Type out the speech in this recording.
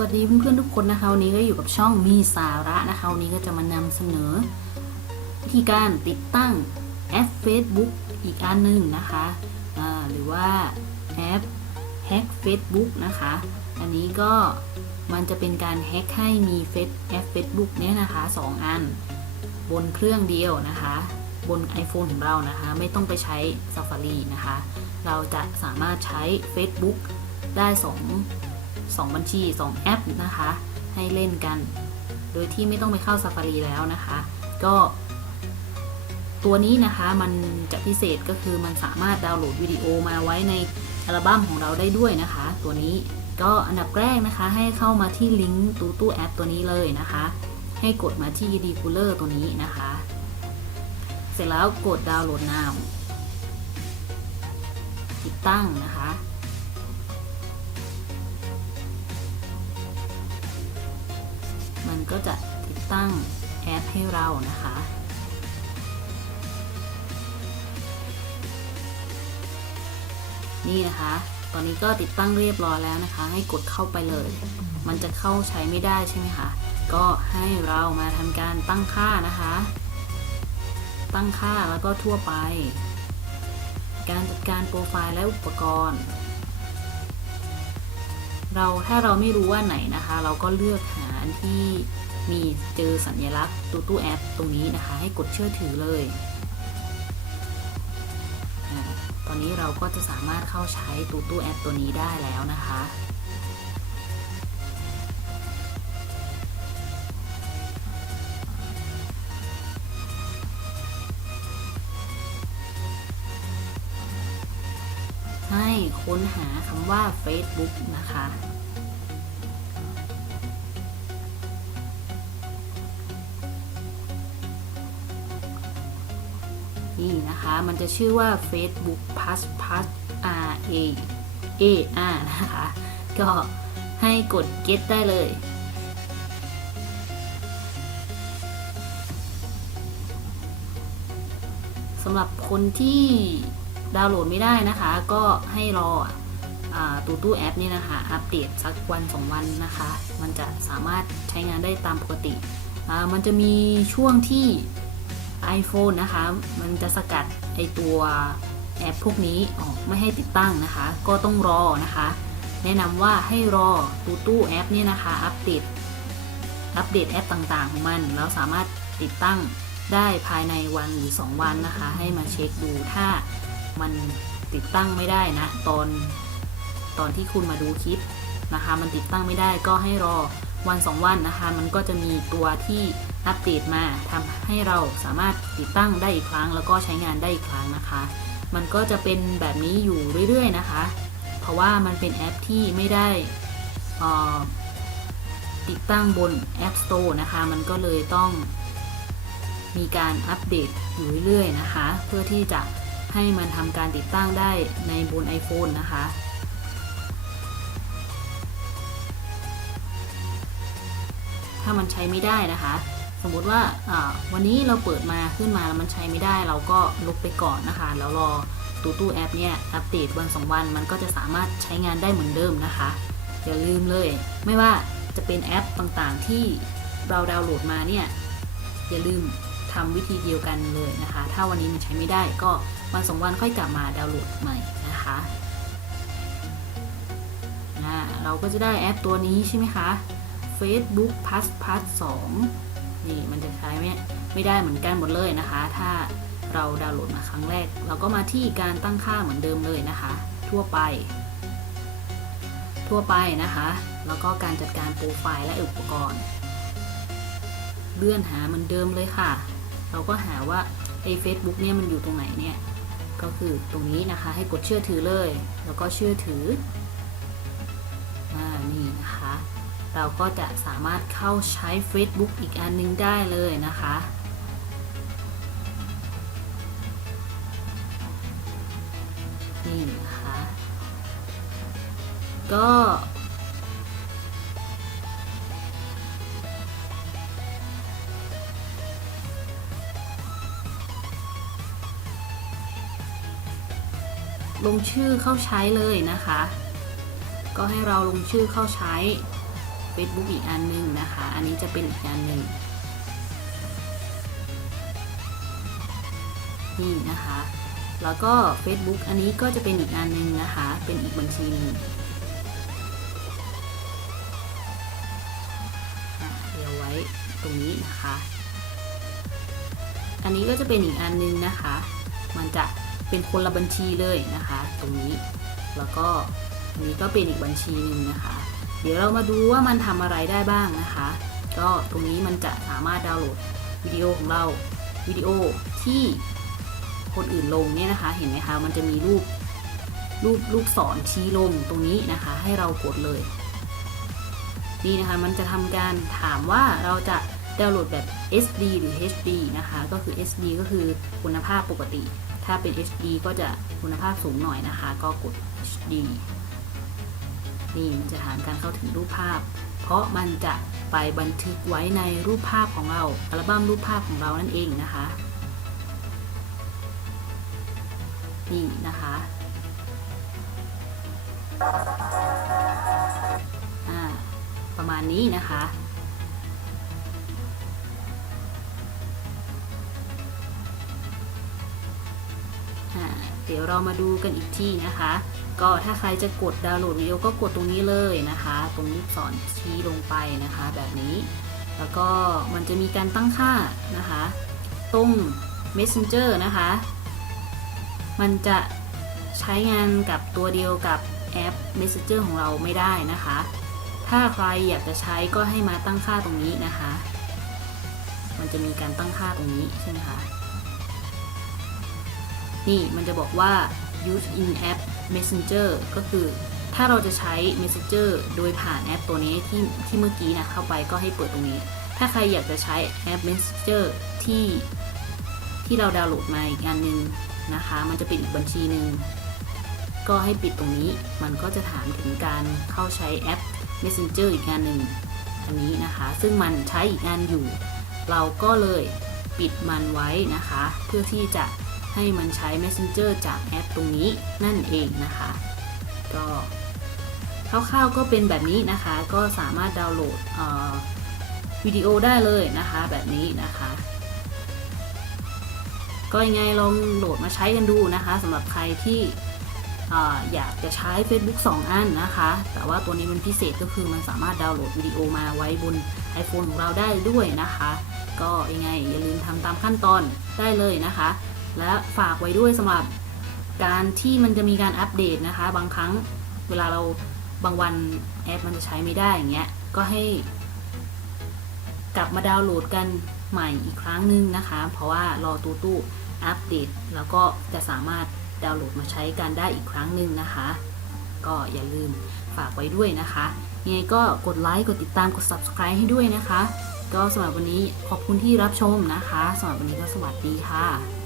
วัสดีเพื่อนๆทุกคนนะคะวันนี้ก็อยู่กับช่องมีสาระนะคะวันนี้ก็จะมานำเสนอ วิธีการติดตั้งแอป Facebook อีกอันหนึ่งนะคะหรือว่าแอป Hack Facebook นะคะ อันนี้ก็มันจะเป็นการแฮกให้มีเฟซแอป Facebook เนี่ยนะคะ 2 อัน บนเครื่องเดียวนะคะ บน iPhone ของเรานะคะ ไม่ต้องไปใช้ Safari นะคะ เราจะสามารถใช้ Facebook ได้ 2 2 บัญชี 2 แอปนะคะ ให้เล่นกัน โดยที่ไม่ต้องไปเข้า Safari แล้วนะคะ ก็ตัวนี้นะคะมันจะพิเศษก็คือมันสามารถดาวน์โหลดวิดีโอมาไว้ในอัลบั้มของเราได้ด้วยนะคะ ตัวนี้ก็อันดับแรกนะคะให้เข้ามาที่ลิงก์ตู้ตู้แอปตัวนี้เลยนะคะ ให้กดมาที่ d e c o o l e r ตัวนี้นะคะ เสร็จแล้วกดดาวน์โหลด now ติดตั้งนะคะ ก็จะติดตั้งแอปให้เรานะคะ นี่นะคะ ตอนนี้ก็ติดตั้งเรียบร้อยแล้วนะคะ ให้กดเข้าไปเลย มันจะเข้าใช้ไม่ได้ใช่ไหมคะ ก็ให้เรามาทำการตั้งค่านะคะ ตั้งค่าแล้วก็ทั่วไป การจัดการโปรไฟล์และอุปกรณ์เราถ้าเราไม่รู้ว่าไหนนะคะ เราก็เลือกหาอั นที่มีเจอสัญลักษณ์ตู้ตู้แอปตรงนี้นะคะ ให้กดเชื่อถือเลยตอนนี้เราก็จะสามารถเข้าใช้ตู้ตู้แอปตัวนี้ได้แล้วนะคะให้ค้นหาคำว่า Facebook นะคะ นี่นะคะ มันจะชื่อว่า Facebook Plus Plus R A A R นะคะ ก็ให้กด get ได้เลย สำหรับคนที่ดาวน์โหลดไม่ได้นะคะ ก็ให้รออตูตู้แอปนี่นะคะ อัปเดตสักวันสองวันนะคะ มันจะสามารถใช้งานได้ตามปกติ มันจะมีช่วงที่ iPhone นะคะ มันจะสกัดไอตัวแอปพวกนี้ออกไม่ให้ติดตั้งนะคะ ก็ต้องรอนะคะ แนะนำว่าให้รอตูตู้แอปเนี่ยนะคะ อัปเดตอัปเดตแอปต่างๆของมันแล้วสามารถติดตั้งได้ภายในวันหรือ 2 วันนะคะ ให้มาเช็คดูถ้ามันติดตั้งไม่ได้นะ ตอนตอนที่คุณมาดูคลิปนะคะ มันติดตั้งไม่ได้ก็ให้รอวัน 2 วันนะคะ มันก็จะมีตัวที่ อัปเดตมาทำให้เราสามารถติดตั้งได้อีกครั้ง แล้วก็ใช้งานได้อีกครั้งนะคะ มันก็จะเป็นแบบนี้อยู่เรื่อยๆนะคะ เพราะว่ามันเป็นแอปที่ไม่ได้ติดตั้งบน App Store นะคะ มันก็เลยต้องมีการอัปเดตอยู่เรื่อยๆนะคะ เพื่อที่จะให้มันทำการติดตั้งได้ในบน iPhone นะคะถ้ามันใช้ไม่ได้นะคะ สมมุติว่าวันนี้เราเปิดมาขึ้นมาแล้วมันใช้ไม่ได้เราก็ลบไปก่อนนะคะ แล้วรอตู้ตู้แอปเนี่ยอัปเดตวันสองวันมันก็จะสามารถใช้งานได้เหมือนเดิมนะคะอย่าลืมเลย ไม่ว่าจะเป็นแอปต่างๆที่เราดาวน์โหลดมาเนี่ยอย่าลืมทำวิธีเดียวกันเลยนะคะ ถ้าวันนี้มันใช้ไม่ได้ก็วันสองวันค่อยกลับมาดาวน์โหลดใหม่นะคะอ่าเราก็จะได้แอปตัวนี้ใช่ไหมคะ Facebook Plus Plus 2 นี่มันจะใช้ไม่ไม่ได้เหมือนกันหมดเลยนะคะ ถ้าเราดาวน์โหลดมาครั้งแรก เราก็มาที่การตั้งค่าเหมือนเดิมเลยนะคะ ทั่วไป ทั่วไปนะคะ แล้วก็การจัดการโปรไฟล์และอุปกรณ์ เลื่อนหาเหมือนเดิมเลยค่ะ เราก็หาว่าไอ้ Facebook เนี่ยมันอยู่ตรงไหนเนี่ยก็คือตรงนี้นะคะให้กดเชื่อถือเลย แล้วก็เชื่อถืออ่านี่นะคะ เราก็จะสามารถเข้าใช้ Facebook อีกอันนึงได้เลยนะคะ นี่นะคะ ก็ลงชื่อเข้าใช้เลยนะคะ ก็ให้เราลงชื่อเข้าใช้ Facebook อีกอันหนึ่งนะคะ อันนี้จะเป็นอีกอันหนึ่งนี่นะคะ แล้วก็ Facebook อันนี้ก็จะเป็นอีกอันหนึ่งนะคะ เป็นอีกบัญชีหนึ่งเดี๋ยวไว้ตรงนี้นะคะ อันนี้ก็จะเป็นอีกอันหนึงนะคะ มันจะเป็นคนละบัญชีเลยนะคะ ตรงนี้ แล้วก็อันนี้ก็เป็นอีกบัญชีหนึ่งนะคะ เดี๋ยวเรามาดูว่ามันทำอะไรได้บ้างนะคะ ก็ตรงนี้มันจะสามารถดาวน์โหลดวิดีโอของเราวิดีโอที่คนอื่นลงเนี่ยนะคะ เห็นไหมคะ มันจะมีรูปรูปลูกศรชี้ลงตรงนี้นะคะ ให้เรากดเลย นี่นะคะ มันจะทำการถามว่าเราจะดาวน์โหลดแบบ SD หรือ HD นะคะ ก็คือ SD ก็คือคุณภาพปกติ ถ้าเป็น HD ก็จะคุณภาพสูงหน่อยนะคะ ก็กด HD นี่มันจะถามการเข้าถึงรูปภาพ เพราะมันจะไปบันทึกไว้ในรูปภาพของเราอัลบั้มรูปภาพของเรานั่นเองนะคะนี่นะคะประมาณนี้นะคะ ดี๋ยวเรามาดูกันอีกที่นะคะ ก็ถ้าใครจะกดดาวน์โหลดวิดีโอก็กดตรงนี้เลยนะคะ ตรงลูกศรชี้ลงไปนะคะ แบบนี้ แล้วก็มันจะมีการตั้งค่านะคะ ตรง Messenger นะคะ มันจะใช้งานกับตัวเดียวกับแอป Messenger ของเราไม่ได้นะคะ ถ้าใครอยากจะใช้ก็ให้มาตั้งค่าตรงนี้นะคะ มันจะมีการตั้งค่าตรงนี้ใช่ไหมคะ นี่มันจะบอกว่า use in app messenger ก็คือถ้าเราจะใช้ messenger โดยผ่านแอปตัวนี้ที่ที่เมื่อกี้นะเข้าไปก็ให้เปิดตรงนี้ ถ้าใครอยากจะใช้แอป messenger ที่ที่เราดาวน์โหลดมาอีกอันหนึงนะคะ มันจะเป็นอีกบัญชีหนึ่งก็ให้ปิดตรงนี้ มันก็จะถามถึงการเข้าใช้แอป messenger อีกอันหนึ่งอันนี้นะคะ ซึ่งมันใช้อีกอันอยู่ เราก็เลยปิดมันไว้นะคะ เพื่อที่จะ ให้มันใช้ Messenger จากแอปตรงนี้นั่นเองนะคะ ก็คร่าวๆก็เป็นแบบนี้นะคะ ก็สามารถดาวน์โหลดวิดีโอได้เลยนะคะแบบนี้นะคะ ก็ยังไงลองโหลดมาใช้กันดูนะคะสำหรับใครที่อ่อยากจะใช้ Facebook 2 อันนะคะ แต่ว่าตัวนี้มันพิเศษก็คือมันสามารถดาวน์โหลดวิดีโอมาไว้บน iPhone ของเราได้ด้วยนะคะ ก็ยังไงอย่าลืมทำตามขั้นตอนได้เลยนะคะ และฝากไว้ด้วยสำหรับการที่มันจะมีการอัปเดตนะคะ บางครั้งเวลาเราบางวันแอปมันจะใช้ไม่ได้อย่างเงี้ยก็ให้ กลับมาดาวน์โหลดกันใหม่อีกครั้งหนึ่งนะคะ เพราะว่ารอตู้ตู้อัปเดตแล้วก็จะสามารถดาวน์โหลดมาใช้กันได้อีกครั้งหนึ่งนะคะ ก็อย่าลืมฝากไว้ด้วยนะคะยังไงก็กดไลค์กดติดตามกด subscribe ให้ด้วยนะคะ ก็สำหรับวันนี้ขอบคุณที่รับชมนะคะสำหรับวันนี้ก็สวัสดีค่ะ